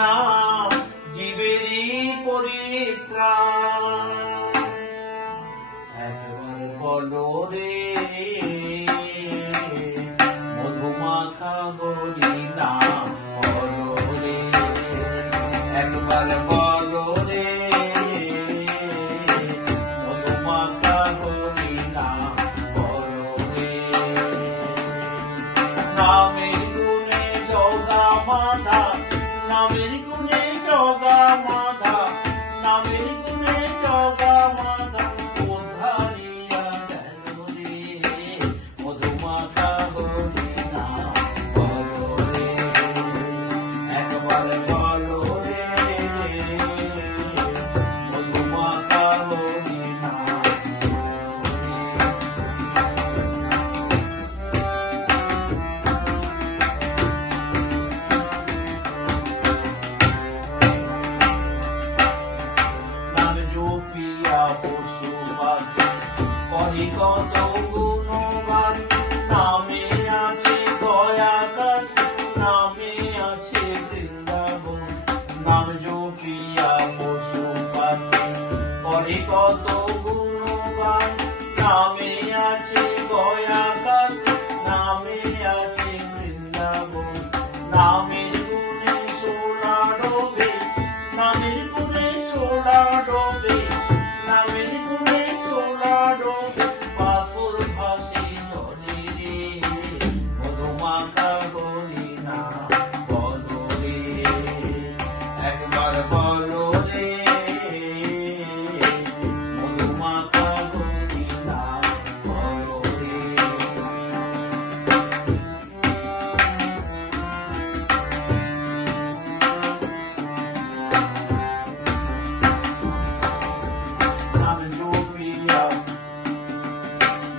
নাম জীবেরই পরিত্রাণ। একবার বলো রে মধুমাখা হরি নাম বলো রে, একবার বলো রে মধুমাখা হরি নাম বলো রে। নামের গুণে জগা মাধা, নামের গুণে জগা মাধা, নামের গুণে জগা মাধা উদ্ধারিয়া গেল রে মধুমাখা হরি নাম বলো রে, একবার বলো রে মধুমাখা হরি নাম। পশু পাখি করি কত গুণগান, নামে আছে দয়া কাশী, নামে আছে বৃন্দাবন। নাম জপিয়া পশু পাখি করি কত গুণগান, নামে আছে দয়া কাশী, নামে আছে বৃন্দাবন। নামের গুণে সোলা ডোবে, নামের গুণে সোলা ডোবে, নামের গুণে সোলা ডোবে পাথর ভাসে জলে রে মধুমাখা হরি নাম বলো রে, একবার বলো রে মধুমাখা হরি নাম বলো রে।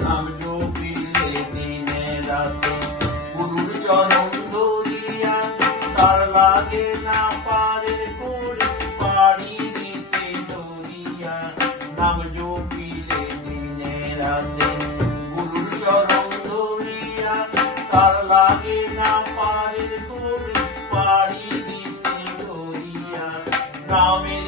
নাম জপিলে দিনে রাতে গুরুর চরণ ধরিয়া, তার লাগে না পারের করে পাড়ি দিতে ধরিয়া। নাম জপিলে দিনে রাতে গুরুর চরণ ধরিয়া, তার লাগে না পারের করে পাড়ি দিতে ধরিয়া। নামে